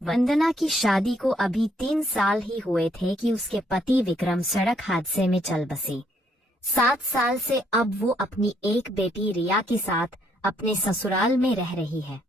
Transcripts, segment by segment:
वंदना की शादी को अभी 3 साल ही हुए थे कि उसके पति विक्रम सड़क हादसे में चल बसे। 7 साल से अब वो अपनी एक बेटी रिया के साथ अपने ससुराल में रह रही है।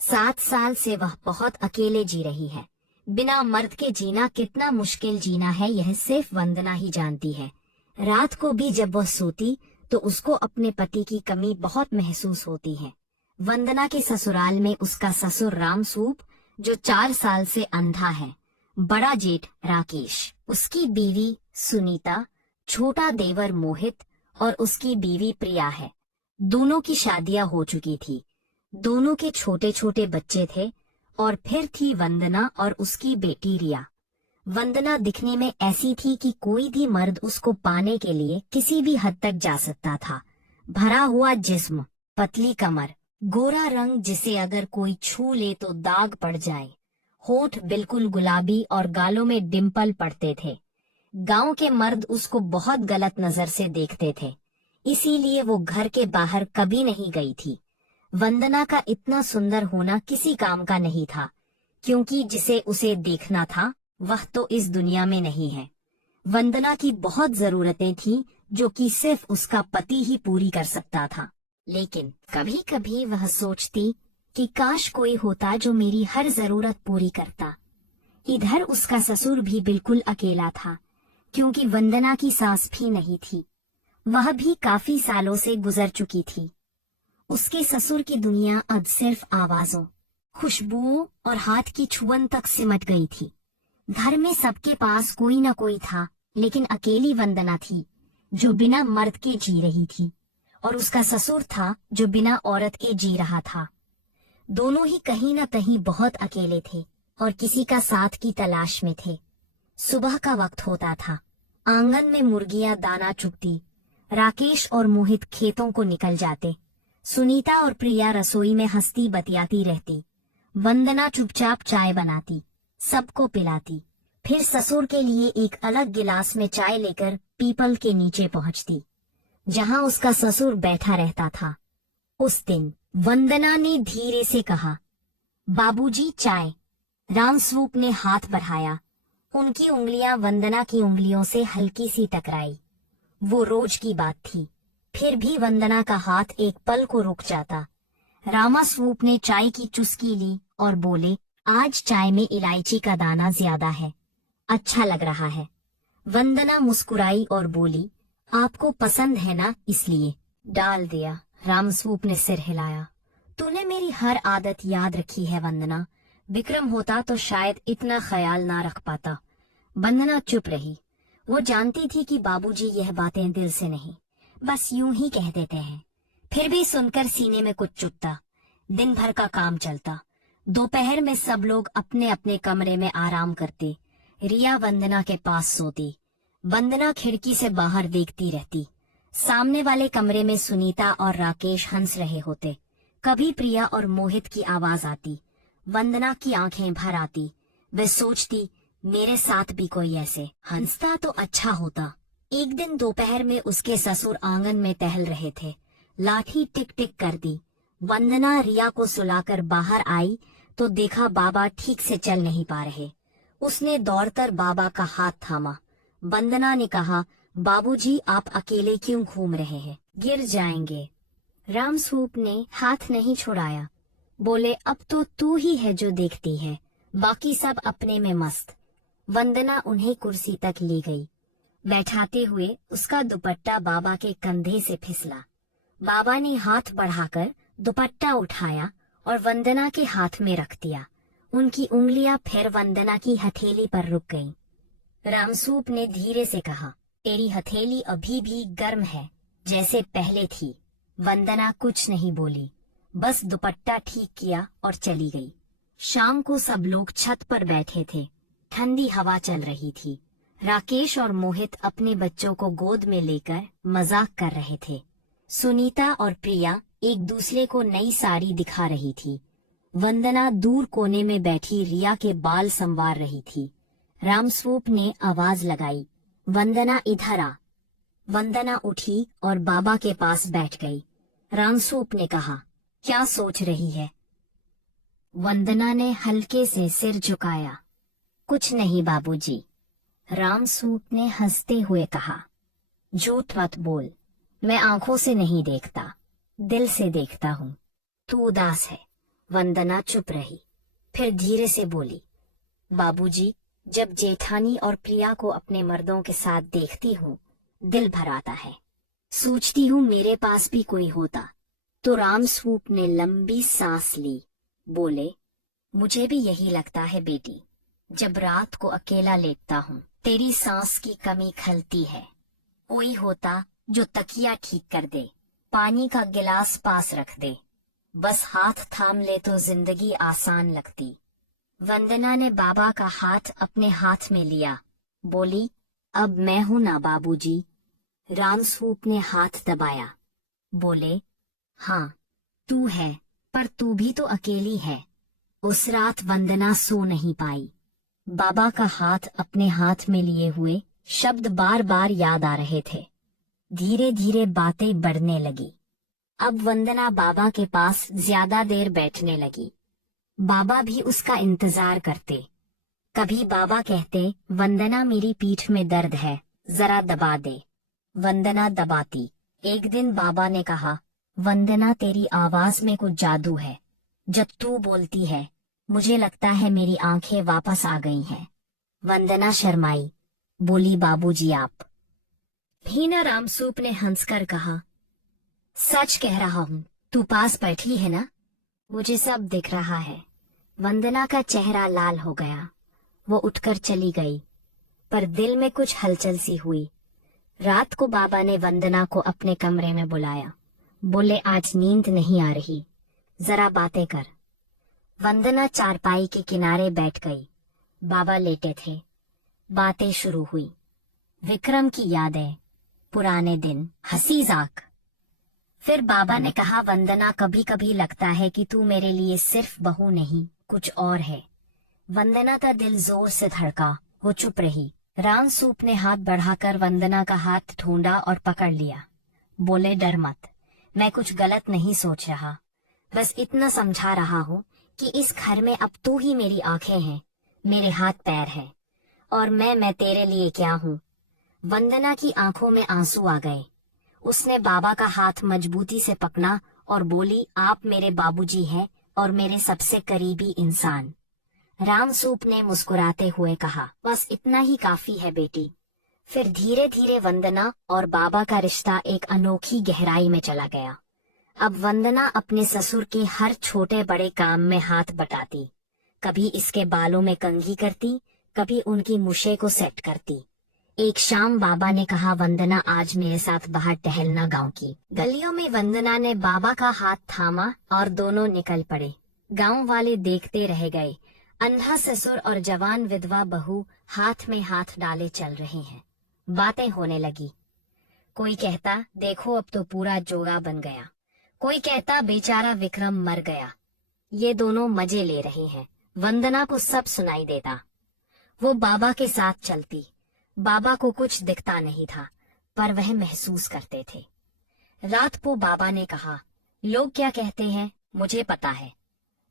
7 साल से वह बहुत अकेले जी रही है। बिना मर्द के जीना कितना मुश्किल जीना है, यह सिर्फ वंदना ही जानती है। रात को भी जब वह सोती तो उसको अपने पति की कमी बहुत महसूस होती है। वंदना के ससुराल में उसका ससुर रामसूप, जो 4 साल से अंधा है, बड़ा जेठ राकेश, उसकी बीवी सुनीता, छोटा देवर मोहित और उसकी बीवी प्रिया है। दोनों की शादियां हो चुकी थी। दोनों के छोटे छोटे बच्चे थे। और फिर थी वंदना और उसकी बेटी रिया। वंदना दिखने में ऐसी थी कि कोई भी मर्द उसको पाने के लिए किसी भी हद तक जा सकता था। भरा हुआ जिस्म, पतली कमर, गोरा रंग जिसे अगर कोई छू ले तो दाग पड़ जाए, होठ बिल्कुल गुलाबी और गालों में डिम्पल पड़ते थे। गांव के मर्द उसको बहुत गलत नजर से देखते थे, इसीलिए वो घर के बाहर कभी नहीं गई थी। वंदना का इतना सुंदर होना किसी काम का नहीं था, क्योंकि जिसे उसे देखना था वह तो इस दुनिया में नहीं है। वंदना की बहुत जरूरतें थीं जो कि सिर्फ उसका पति ही पूरी कर सकता था। लेकिन कभी कभी वह सोचती कि काश कोई होता जो मेरी हर जरूरत पूरी करता। इधर उसका ससुर भी बिल्कुल अकेला था, क्योंकि वंदना की सास भी नहीं थी। वह भी काफी सालों से गुजर चुकी थी। उसके ससुर की दुनिया अब सिर्फ आवाजों, खुशबुओं और हाथ की छुअन तक सिमट गई थी। घर में सबके पास कोई न कोई था, लेकिन अकेली वंदना थी जो बिना मर्द के जी रही थी, और उसका ससुर था जो बिना औरत के जी रहा था। दोनों ही कहीं न कहीं बहुत अकेले थे और किसी का साथ की तलाश में थे। सुबह का वक्त होता था। आंगन में मुर्गियां दाना चुगती। राकेश और मोहित खेतों को निकल जाते। सुनीता और प्रिया रसोई में हंसती बतियाती रहती। वंदना चुपचाप चाय बनाती, सबको पिलाती, फिर ससुर के लिए एक अलग गिलास में चाय लेकर पीपल के नीचे पहुंचती, जहां उसका ससुर बैठा रहता था। उस दिन वंदना ने धीरे से कहा, बाबूजी चाय। रामस्वरूप ने हाथ बढ़ाया। उनकी उंगलियां वंदना की उंगलियों से हल्की सी टकराई। वो रोज की बात थी, फिर भी वंदना का हाथ एक पल को रुक जाता। रामास्वरूप ने चाय की चुस्की ली और बोले, आज चाय में इलायची का दाना ज्यादा है, अच्छा लग रहा है। वंदना मुस्कुराई और बोली, आपको पसंद है ना, इसलिए डाल दिया। रामस्वरूप ने सिर हिलाया। तूने मेरी हर आदत याद रखी है वंदना। विक्रम होता तो शायद इतना ख्याल ना रख पाता। वंदना चुप रही। वो जानती थी कि बाबूजी यह बातें दिल से नहीं, बस यूं ही कह देते हैं। फिर भी सुनकर सीने में कुछ चुभता। दिन भर का काम चलता। दोपहर में सब लोग अपने अपने कमरे में आराम करते। रिया वंदना के पास सोती। वंदना खिड़की से बाहर देखती रहती। सामने वाले कमरे में सुनीता और राकेश हंस रहे होते। कभी प्रिया और मोहित की आवाज आती। वंदना की आंखें भर आती। वह सोचती, मेरे साथ भी कोई ऐसे हंसता तो अच्छा होता। एक दिन दोपहर में उसके ससुर आंगन में टहल रहे थे। लाठी टिक टिक कर दी। वंदना रिया को सुलाकर बाहर आई तो देखा बाबा ठीक से चल नहीं पा रहे। उसने दौड़कर बाबा का हाथ थामा। वंदना ने कहा, बाबूजी आप अकेले क्यों घूम रहे हैं, गिर जाएंगे। रामस्वरूप ने हाथ नहीं छुड़ाया। बोले, अब तो तू ही है जो देखती है, बाकी सब अपने में मस्त। वंदना उन्हें कुर्सी तक ले गई। बैठाते हुए उसका दुपट्टा बाबा के कंधे से फिसला। बाबा ने हाथ बढ़ाकर दुपट्टा उठाया और वंदना के हाथ में रख दिया। उनकी उंगलियां फिर वंदना की हथेली पर रुक गईं। रामसूप ने धीरे से कहा, तेरी हथेली अभी भी गर्म है, जैसे पहले थी। वंदना कुछ नहीं बोली, बस दुपट्टा ठीक किया और चली गई। शाम को सब लोग छत पर बैठे थे। ठंडी हवा चल रही थी। राकेश और मोहित अपने बच्चों को गोद में लेकर मजाक कर रहे थे। सुनीता और प्रिया एक दूसरे को नई साड़ी दिखा रही थी। वंदना दूर कोने में बैठी रिया के बाल संवार रही थी। रामस्वरूप ने आवाज लगाई, वंदना इधर आ। वंदना उठी और बाबा के पास बैठ गई। रामस्वरूप ने कहा, क्या सोच रही है? वंदना ने हल्के से सिर झुकाया। कुछ नहीं बाबूजी। रामसूत ने हंसते हुए कहा। झूठ मत बोल, मैं आंखों से नहीं देखता, दिल से देखता हूँ। तू उदास है। वंदना चुप रही, फिर धीरे से बोली, बाबूजी, जब जेठानी और प्रिया को अपने मर्दों के साथ देखती हूँ, दिल भर आता है। सोचती हूँ मेरे पास भी कोई होता। तो रामस्वरूप ने लंबी सांस ली, बोले, मुझे भी यही लगता है बेटी। जब रात को अकेला लेटता हूँ, तेरी सांस की कमी खलती है। कोई होता जो तकिया ठीक कर दे, पानी का गिलास पास रख दे, बस हाथ थाम ले तो जिंदगी आसान लगती। वंदना ने बाबा का हाथ अपने हाथ में लिया, बोली, अब मैं हूं ना बाबूजी। रामस्वरूप ने हाथ दबाया, बोले, हाँ तू है, पर तू भी तो अकेली है। उस रात वंदना सो नहीं पाई। बाबा का हाथ अपने हाथ में लिए हुए शब्द बार बार याद आ रहे थे। धीरे धीरे बातें बढ़ने लगी। अब वंदना बाबा के पास ज्यादा देर बैठने लगी। बाबा भी उसका इंतजार करते। कभी बाबा कहते, वंदना मेरी पीठ में दर्द है, जरा दबा दे। वंदना दबाती। एक दिन बाबा ने कहा, वंदना तेरी आवाज में कुछ जादू है। जब तू बोलती है, मुझे लगता है मेरी आंखें वापस आ गई हैं। वंदना शर्माई, बोली, बाबूजी आप। भीना रामसूप ने हंसकर कहा, सच कह रहा हूँ, तू पास बैठी है ना, मुझे सब दिख रहा है। वंदना का चेहरा लाल हो गया। वो उठकर चली गई, पर दिल में कुछ हलचल सी हुई। रात को बाबा ने वंदना को अपने कमरे में बुलाया, बोले, आज नींद नहीं आ रही, जरा बातें कर। वंदना चारपाई के किनारे बैठ गई। बाबा लेटे थे। बातें शुरू हुई। विक्रम की यादें, पुराने दिन, हंसी मजाक। फिर बाबा ने कहा, वंदना कभी कभी लगता है कि तू मेरे लिए सिर्फ बहू नहीं, कुछ और है। वंदना का दिल जोर से धड़का। वो चुप रही। रामसूप ने हाथ बढ़ाकर वंदना का हाथ ढूंढा और पकड़ लिया। बोले, डर मत, मैं कुछ गलत नहीं सोच रहा, बस इतना समझा रहा हूँ कि इस घर में अब तू ही मेरी आंखें हैं, मेरे हाथ पैर हैं, और मैं तेरे लिए क्या हूँ। वंदना की आंखों में आंसू आ गए। उसने बाबा का हाथ मजबूती से पकड़ा और बोली, आप मेरे बाबूजी हैं और मेरे सबसे करीबी इंसान। रामसूप ने मुस्कुराते हुए कहा, बस इतना ही काफी है बेटी। फिर धीरे धीरे वंदना और बाबा का रिश्ता एक अनोखी गहराई में चला गया। अब वंदना अपने ससुर के हर छोटे बड़े काम में हाथ बटाती। कभी इसके बालों में कंघी करती, कभी उनकी मुशे को सेट करती। एक शाम बाबा ने कहा, वंदना आज मेरे साथ बाहर टहलना गांव की गलियों में। वंदना ने बाबा का हाथ थामा और दोनों निकल पड़े। गांव वाले देखते रह गए। अंधा ससुर और जवान विधवा बहू हाथ में हाथ डाले चल रहे हैं। बातें होने लगी। कोई कहता, देखो अब तो पूरा जोड़ा बन गया। कोई कहता, बेचारा विक्रम मर गया। ये दोनों मजे ले रहे हैं। वंदना को सब सुनाई देता। वो बाबा के साथ चलती। बाबा को कुछ दिखता नहीं था, पर वह महसूस करते थे। रात को बाबा ने कहा, लोग क्या कहते हैं मुझे पता है।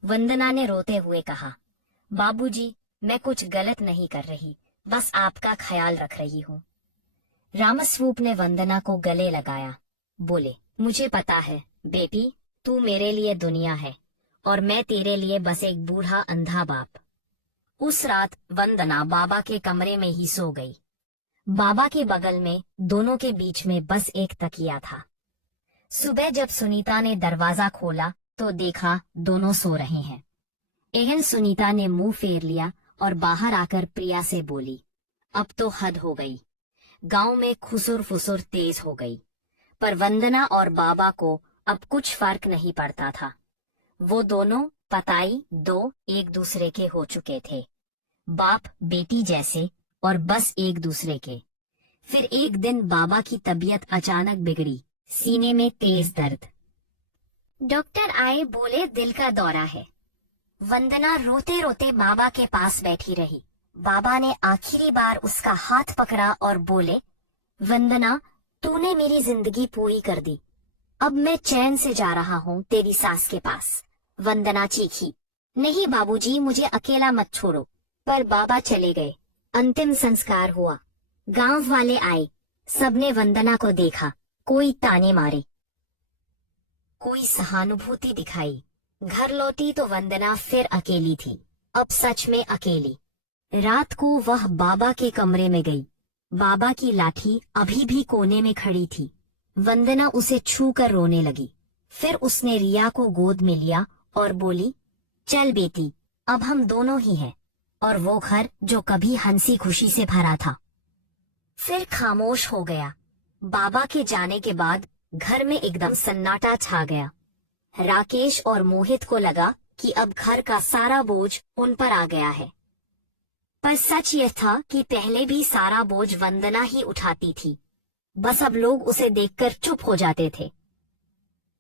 वंदना ने रोते हुए कहा, बाबूजी, मैं कुछ गलत नहीं कर रही, बस आपका ख्याल रख रही हूँ। रामस्वरूप ने वंदना को गले लगाया, बोले, मुझे पता है बेटी, तू मेरे लिए दुनिया है और मैं तेरे लिए बस एक बूढ़ा अंधा बाप। उस रात वंदना बाबा के कमरे में ही सो गई। बाबा के बगल में दोनों के बीच में बस एक तकिया था। सुबह जब सुनीता ने दरवाजा खोला तो देखा दोनों सो रहे हैं। एहन सुनीता ने मुंह फेर लिया और बाहर आकर प्रिया से बोली, अब तो हद हो गई। गांव में खुसुर फुसुर तेज हो गई, पर वंदना और बाबा को अब कुछ फर्क नहीं पड़ता था। वो दोनों पताई दो एक दूसरे के हो चुके थे, बाप बेटी जैसे, और बस एक दूसरे के। फिर एक दिन बाबा की तबीयत अचानक बिगड़ी, सीने में तेज दर्द। डॉक्टर आए, बोले दिल का दौरा है। वंदना रोते रोते बाबा के पास बैठी रही। बाबा ने आखिरी बार उसका हाथ पकड़ा और बोले, वंदना, तूने मेरी जिंदगी पूरी कर दी। अब मैं चैन से जा रहा हूँ तेरी सास के पास। वंदना चीखी, नहीं बाबूजी, मुझे अकेला मत छोड़ो। पर बाबा चले गए। अंतिम संस्कार हुआ। गांव वाले आए। सबने वंदना को देखा। कोई ताने मारे, कोई सहानुभूति दिखाई। घर लौटी तो वंदना फिर अकेली थी, अब सच में अकेली। रात को वह बाबा के कमरे में गई। बाबा की लाठी अभी भी कोने में खड़ी थी। वंदना उसे छू कर रोने लगी। फिर उसने रिया को गोद में लिया और बोली, चल बेटी, अब हम दोनों ही हैं। और वो घर जो कभी हंसी खुशी से भरा था फिर खामोश हो गया। बाबा के जाने के बाद घर में एकदम सन्नाटा छा गया। राकेश और मोहित को लगा कि अब घर का सारा बोझ उन पर आ गया है। पर सच यह था कि पहले भी सारा बोझ वंदना ही उठाती थी। बस अब लोग उसे देखकर चुप हो जाते थे।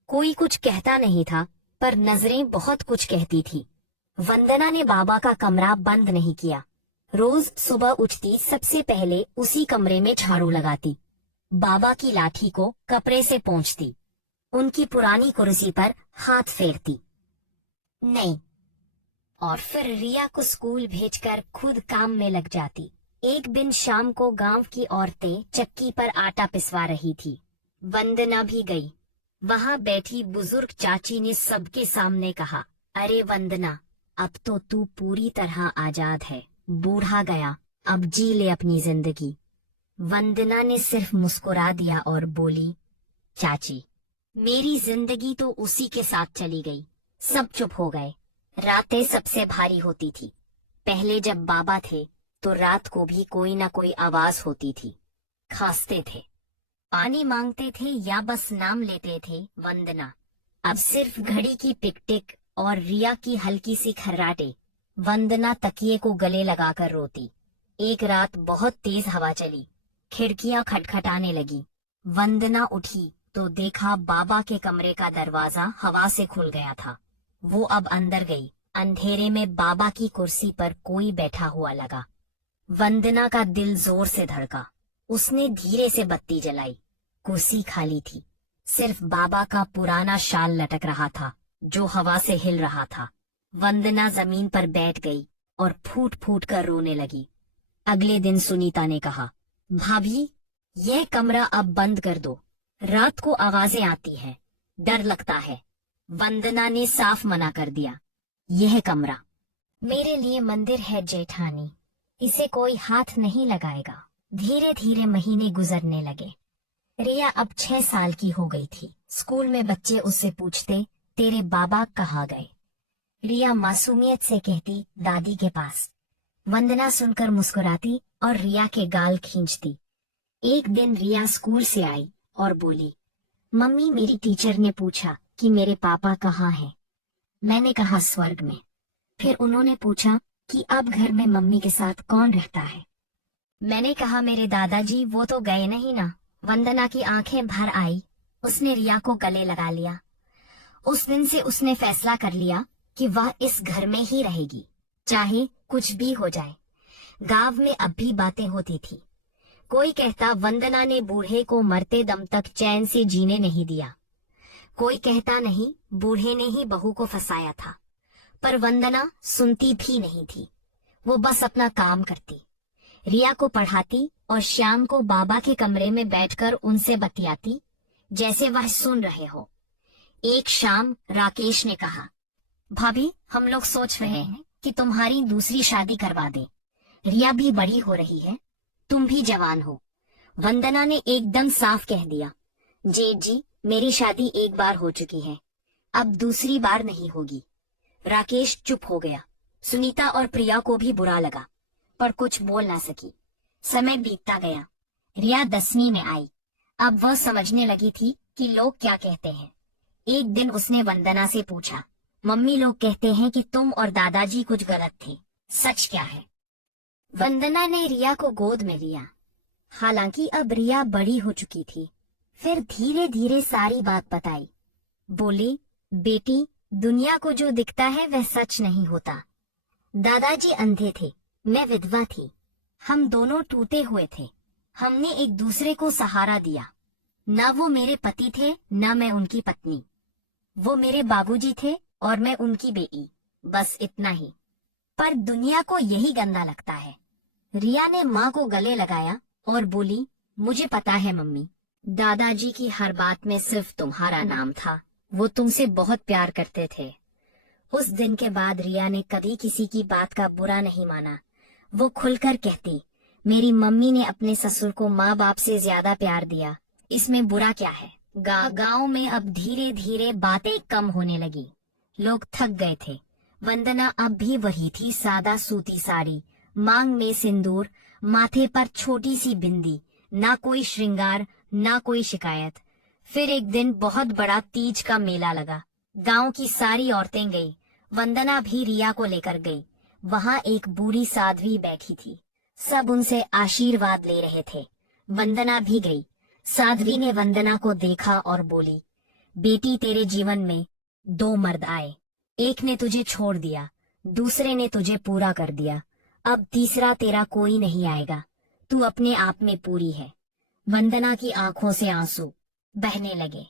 कोई कुछ कहता नहीं था, पर नजरें बहुत कुछ कहती थी। वंदना ने बाबा का कमरा बंद नहीं किया। रोज सुबह उठती सबसे पहले उसी कमरे में झाड़ू लगाती, बाबा की लाठी को कपड़े से पोंछती, उनकी पुरानी कुर्सी पर हाथ फेरती। नहीं, और फिर रिया को स्कूल भेजकर खुद काम में लग जाती। एक दिन शाम को गांव की औरतें चक्की पर आटा पिसवा रही थी। वंदना भी गई। वहां बैठी बुजुर्ग चाची ने सबके सामने कहा, अरे वंदना, अब तो तू पूरी तरह आजाद है। बूढ़ा गया, अब जी ले अपनी जिंदगी। वंदना ने सिर्फ मुस्कुरा दिया और बोली, चाची, मेरी जिंदगी तो उसी के साथ चली गई। सब चुप हो गए। रातें सबसे भारी होती थी। पहले जब बाबा थे तो रात को भी कोई न कोई आवाज होती थी। खांसते थे, पानी मांगते थे या बस नाम लेते थे वंदना। अब सिर्फ घड़ी की टिक टिक और रिया की हल्की सी खर्राटे। वंदना तकिए को गले लगाकर रोती। एक रात बहुत तेज हवा चली, खिड़कियां खटखटाने लगी। वंदना उठी तो देखा बाबा के कमरे का दरवाजा हवा से खुल गया था। वो अब अंदर गई। अंधेरे में बाबा की कुर्सी पर कोई बैठा हुआ लगा। वंदना का दिल जोर से धड़का। उसने धीरे से बत्ती जलाई। कुर्सी खाली थी, सिर्फ बाबा का पुराना शाल लटक रहा था जो हवा से हिल रहा था। वंदना जमीन पर बैठ गई और फूट फूट कर रोने लगी। अगले दिन सुनीता ने कहा, भाभी, यह कमरा अब बंद कर दो। रात को आवाजें आती हैं, डर लगता है। वंदना ने साफ मना कर दिया, यह कमरा मेरे लिए मंदिर है जेठानी, इसे कोई हाथ नहीं लगाएगा। धीरे धीरे महीने गुजरने लगे। रिया अब 6 साल की हो गई थी। स्कूल में बच्चे उससे पूछते, तेरे बाबा कहाँ गए? रिया मासूमियत से कहती, दादी के पास। वंदना सुनकर मुस्कुराती और रिया के गाल खींचती। एक दिन रिया स्कूल से आई और बोली, मम्मी, मेरी टीचर ने पूछा कि मेरे पापा कहाँ हैं। मैंने कहा स्वर्ग में। फिर उन्होंने पूछा कि अब घर में मम्मी के साथ कौन रहता है। मैंने कहा मेरे दादाजी, वो तो गए नहीं ना। वंदना की आंखें भर आई। उसने रिया को गले लगा लिया। उस दिन से उसने फैसला कर लिया कि वह इस घर में ही रहेगी, चाहे कुछ भी हो जाए। गांव में अब भी बातें होती थी। कोई कहता वंदना ने बूढ़े को मरते दम तक चैन से जीने नहीं दिया। कोई कहता नहीं, बूढ़े ने ही बहू को फंसाया था। पर वंदना सुनती भी नहीं थी। वो बस अपना काम करती, रिया को पढ़ाती और शाम को बाबा के कमरे में बैठकर उनसे बतियाती जैसे वह सुन रहे हो। एक शाम राकेश ने कहा, भाभी, हम लोग सोच रहे हैं कि तुम्हारी दूसरी शादी करवा दें। रिया भी बड़ी हो रही है, तुम भी जवान हो। वंदना ने एकदम साफ कह दिया, जेठ जी, मेरी शादी एक बार हो चुकी है, अब दूसरी बार नहीं होगी। राकेश चुप हो गया। सुनीता और प्रिया को भी बुरा लगा, पर कुछ बोल ना सकी। समय बीतता गया। रिया 10वीं में आई। अब वह समझने लगी थी कि लोग क्या कहते हैं। एक दिन उसने वंदना से पूछा, मम्मी, लोग कहते हैं कि तुम और दादाजी कुछ गलत थे, सच क्या है? वंदना ने रिया को गोद में लिया। हालांकि अब रिया बड़ी हो चुकी थी। फिर धीरे धीरे सारी बात बताई। बोली, बेटी, दुनिया को जो दिखता है वह सच नहीं होता। दादाजी अंधे थे, मैं विधवा थी। हम दोनों टूटे हुए थे। हमने एक दूसरे को सहारा दिया। न वो मेरे पति थे, न मैं उनकी पत्नी। वो मेरे बाबूजी थे और मैं उनकी बेटी। बस इतना ही। पर दुनिया को यही गंदा लगता है। रिया ने माँ को गले लगाया और बोली, मुझे पता है मम्मी, दादाजी की हर बात में सिर्फ तुम्हारा नाम था। वो तुमसे बहुत प्यार करते थे। उस दिन के बाद रिया ने कभी किसी की बात का बुरा नहीं माना। वो खुलकर कहती, मेरी मम्मी ने अपने ससुर को माँ बाप से ज्यादा प्यार दिया, इसमें बुरा क्या है। गांव में अब धीरे धीरे बातें कम होने लगी। लोग थक गए थे। वंदना अब भी वही थी, सादा सूती साड़ी, मांग में सिंदूर, माथे पर छोटी सी बिंदी, ना कोई श्रृंगार ना कोई शिकायत। फिर एक दिन बहुत बड़ा तीज का मेला लगा। गांव की सारी औरतें गई। वंदना भी रिया को लेकर गई। वहां एक बूढ़ी साध्वी बैठी थी। सब उनसे आशीर्वाद ले रहे थे। वंदना भी गई। साध्वी ने वंदना को देखा और बोली, बेटी, तेरे जीवन में 2 मर्द आए। एक ने तुझे छोड़ दिया, दूसरे ने तुझे पूरा कर दिया। अब तीसरा तेरा कोई नहीं आएगा। तू अपने आप में पूरी है। वंदना की आंखों से आंसू बहने लगे।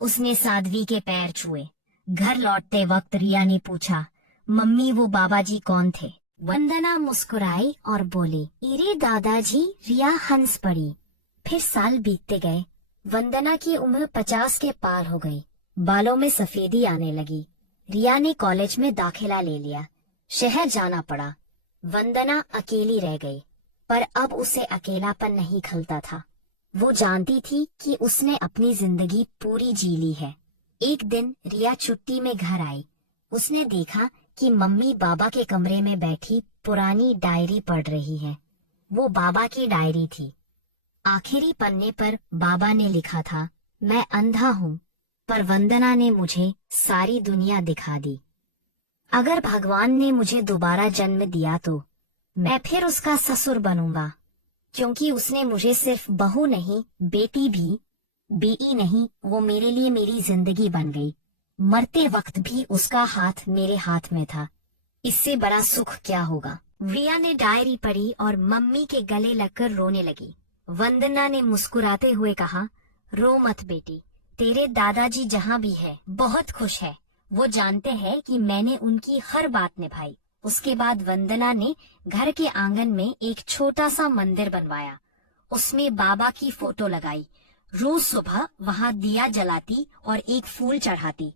उसने साध्वी के पैर छुए। घर लौटते वक्त रिया ने पूछा, मम्मी वो बाबा जी कौन थे। वंदना मुस्कुराई और बोली, इरे दादाजी। रिया हंस पड़ी। फिर साल बीतते गए। वंदना की उम्र 50 के पार हो गई। बालों में सफेदी आने लगी। रिया ने कॉलेज में दाखिला ले लिया। शहर जाना पड़ा। वंदना अकेली रह गई, पर अब उसे अकेलापन नहीं खलता था। वो जानती थी कि उसने अपनी जिंदगी पूरी जी ली है। एक दिन रिया छुट्टी में घर आई। उसने देखा कि मम्मी बाबा के कमरे में बैठी पुरानी डायरी पढ़ रही है। वो बाबा की डायरी थी। आखिरी पन्ने पर बाबा ने लिखा था, मैं अंधा हूँ, पर वंदना ने मुझे सारी दुनिया दिखा दी। अगर भगवान ने मुझे दोबारा जन्म दिया तो मैं फिर उसका ससुर बनूंगा, क्योंकि उसने मुझे सिर्फ बहू नहीं, बेटी भी, बेटी नहीं, वो मेरे लिए मेरी जिंदगी बन गई। मरते वक्त भी उसका हाथ मेरे हाथ में था। इससे बड़ा सुख क्या होगा। रिया ने डायरी पढ़ी और मम्मी के गले लगकर रोने लगी। वंदना ने मुस्कुराते हुए कहा, रो मत बेटी, तेरे दादाजी जहाँ भी है बहुत खुश है। वो जानते हैं कि मैंने उनकी हर बात निभाई। उसके बाद वंदना ने घर के आंगन में एक छोटा सा मंदिर बनवाया। उसमें बाबा की फोटो लगाई। रोज सुबह वहां दिया जलाती और एक फूल चढ़ाती।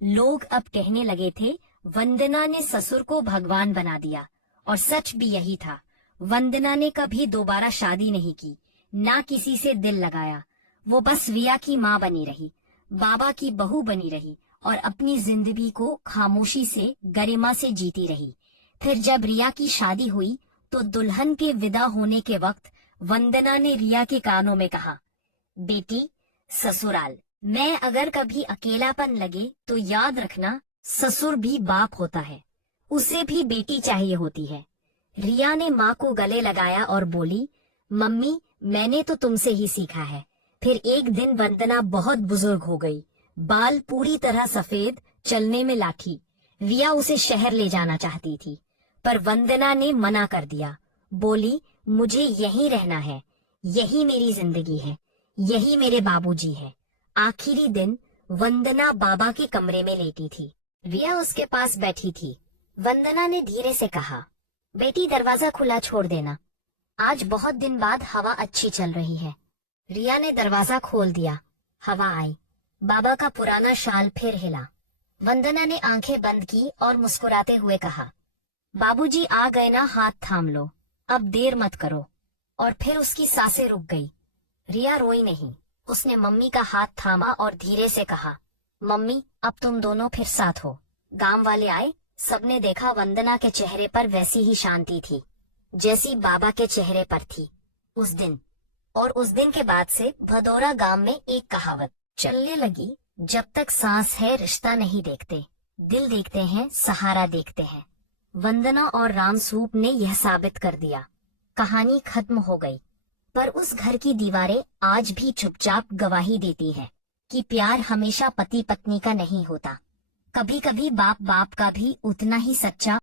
लोग अब कहने लगे थे, वंदना ने ससुर को भगवान बना दिया। और सच भी यही था। वंदना ने कभी दोबारा शादी नहीं की, ना किसी से दिल लगाया। वो बस रिया की माँ बनी रही, बाबा की बहू बनी रही और अपनी जिंदगी को खामोशी से, गरिमा से जीती रही। फिर जब रिया की शादी हुई तो दुल्हन के विदा होने के वक्त वंदना ने रिया के कानों में कहा, बेटी, ससुराल में अगर कभी अकेलापन लगे तो याद रखना, ससुर भी बाप होता है, उसे भी बेटी चाहिए होती है। रिया ने माँ को गले लगाया और बोली, मम्मी, मैंने तो तुमसे ही सीखा है। फिर एक दिन वंदना बहुत बुजुर्ग हो गई, बाल पूरी तरह सफेद, चलने में लाठी। रिया उसे शहर ले जाना चाहती थी, पर वंदना ने मना कर दिया। बोली, मुझे यहीं रहना है, यही मेरी जिंदगी है, यही मेरे बाबूजी है। आखिरी दिन वंदना बाबा के कमरे में लेटी थी। रिया उसके पास बैठी थी। वंदना ने धीरे से कहा, बेटी, दरवाजा खुला छोड़ देना, आज बहुत दिन बाद हवा अच्छी चल रही है। रिया ने दरवाजा खोल दिया। हवा आई। बाबा का पुराना शाल फिर हिला। वंदना ने आंखें बंद की और मुस्कुराते हुए कहा, बाबूजी आ गए ना, हाथ थाम लो, अब देर मत करो। और फिर उसकी सांसें रुक गई। रिया रोई नहीं। उसने मम्मी का हाथ थामा और धीरे से कहा, मम्मी, अब तुम दोनों फिर साथ हो। गांव वाले आए। सबने देखा वंदना के चेहरे पर वैसी ही शांति थी जैसी बाबा के चेहरे पर थी उस दिन। और उस दिन के बाद से भदौरा गांव में एक कहावत चलने लगी, जब तक सांस है रिश्ता नहीं देखते, दिल देखते हैं, सहारा देखते हैं। वंदना और रामसूप ने यह साबित कर दिया। कहानी खत्म हो गई, पर उस घर की दीवारें आज भी चुपचाप गवाही देती है कि प्यार हमेशा पति पत्नी का नहीं होता। कभी कभी बाप बाप का भी उतना ही सच्चा